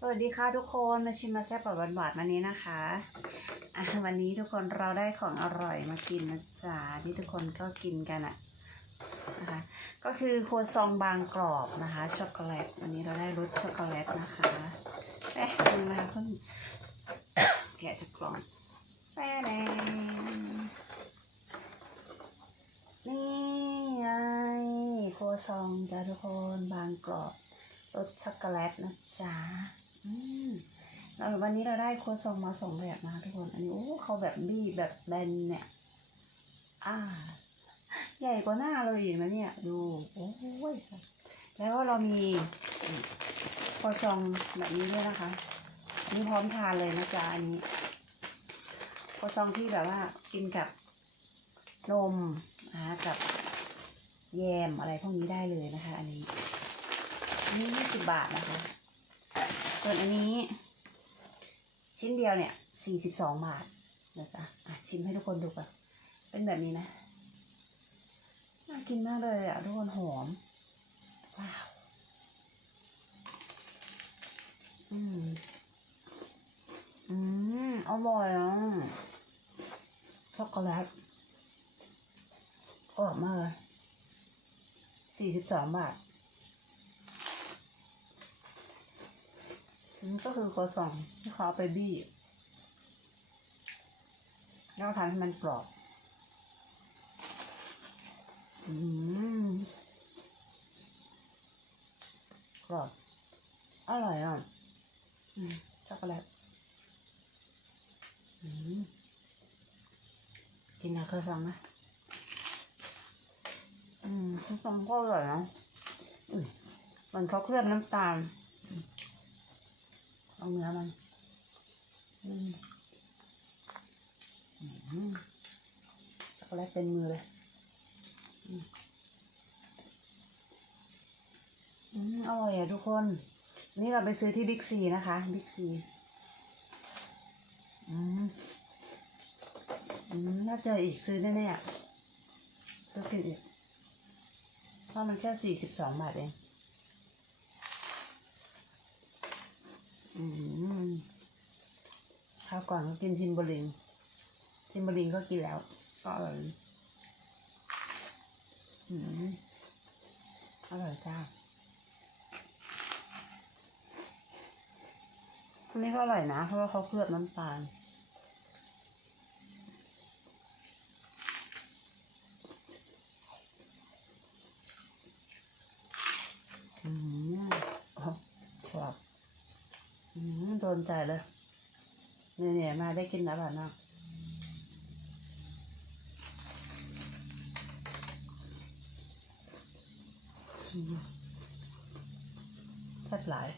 สวัสดีค่ะทุกคนมาชิมมาแซ่บปอดหวานๆวันนี้นะคะอะวันนี้ทุกคนเราได้ของอร่อยมากินนะจ๊ะที่ทุกคนก็กินกันอะนะคะก็คือครัวซองบางกรอบนะคะช็อกโกแลตวันนี้เราได้รสช็อกโกแลตนะคะเอ๊ะยังไงเพิ่งแกะจากกล่องแป้แดงนี่ไงครัวซองจ้าทุกคนบางกรอบรสช็อกโกแลตนะจ๊ะ ววันนี้เราได้ครัวซองมาสองแบบนะทุกคน อันนี้โอ้เขาแบบรีบแบบแบนเนี่ย อ่า ใหญ่กว่าหน้าเราอีกนะเนี่ย ดูโอ้ยแล้วเรามีครัวซองแบบนี้ด้วยนะคะอันนี้พร้อมทานเลยนะจ๊ะอันนี้ครัวซองที่แบบว่ากินกับนมนะคะกับแยมอะไรพวกนี้ได้เลยนะคะ อันนี้ อันนี้ยี่สิบบาทนะคะ ส่วนอันนี้ ชิ้นเดียวเนี่ยสี่สิบสองบาทนะจ๊ะอะชิมให้ทุกคนดูก่อนเป็นแบบนี้นะน่ากินมากเลยอะทุกคนหอมว้าวอืมอืมอร่อยอะช็อกโกแลตอร่อยมากเลยสี่สิบสองบาทอันนี้ ก็คือครัวซองที่เขาไปบี้แล้วทำให้มันกรอบ อืมกรอบ อร่อยอะ อืมช็อกโกแลตอืมกินนะเคยฟังไหมอืมเคยฟังก็อร่อยนะมันเขาเคลือบน้ำตาล เอาเนื้อมันอืมอืมช็อกโกแลตเต็มมือเลยอืมอืมอร่อยอะทุกคน นี่เราไปซื้อที่บิ๊กซีนะคะบิ๊กซีอืมอืมน่าเจออีกซื้อแน่ๆอะซื้อกินอีกเพราะมันแค่สี่สิบสองบาทเอง ข้าวก่อนก็กินทิมเบอริงทิมเบอริงก็กินแล้ว ก็อร่อยอืมอร่อยจ้าอันนี้ก็อร่อยนะ เพราะว่าเขาเคลือบน้ำตาล อืมอ๋อครับ อืมโดนใจเลยเนี่ยมาได้กินแล้วแบบนั้นแซ่บหลาย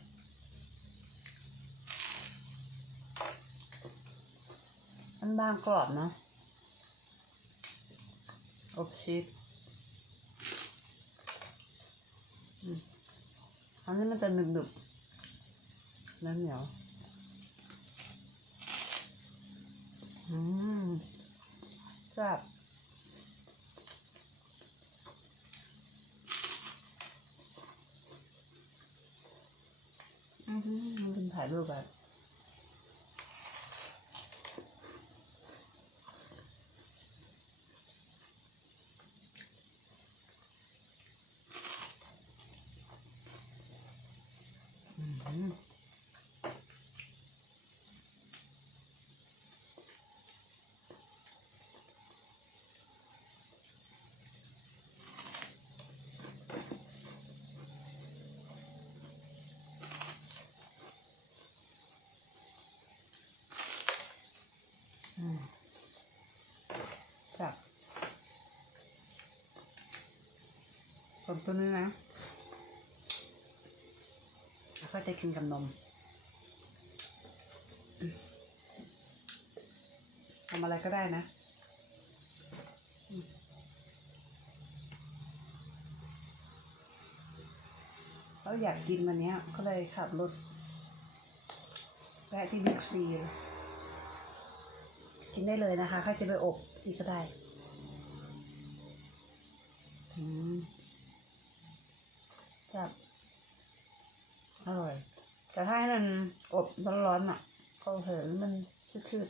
มันบางกรอบนะอบชีสอันนี้มันจะหนึบๆ นั่นเหนียวอืมจับอืมมันเป็นถ่ายรูปแบบ อืม อืมครับผมตัวนี้นะแล้วก็จะกินกับนมทำอะไรก็ได้นะอืมแล้วอยากกินวันเนี้ยก็เลยขับรถแวะที่บิ๊กซี กินได้เลยนะคะเขาจะไปอบอีกก็ได้อืมจับอร่อยใจแต่ถ้าให้มันอบร้อนๆอะก็เห็นมันชืด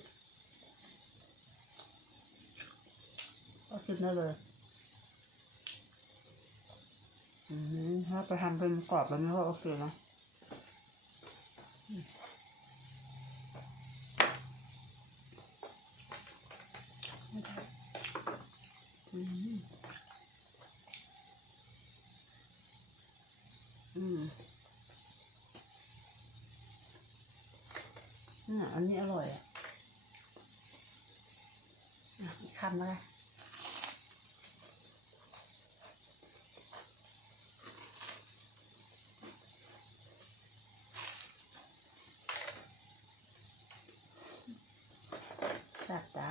ๆก็กินได้เลย อืมถ้าไปทำเป็นกรอบแบบนี้ก็โอเคนะ อืมอืมอันนี้อร่อยอะอีกคำแล้วกันแบบจ้า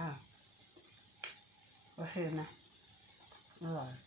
โอเคนะ อร่อย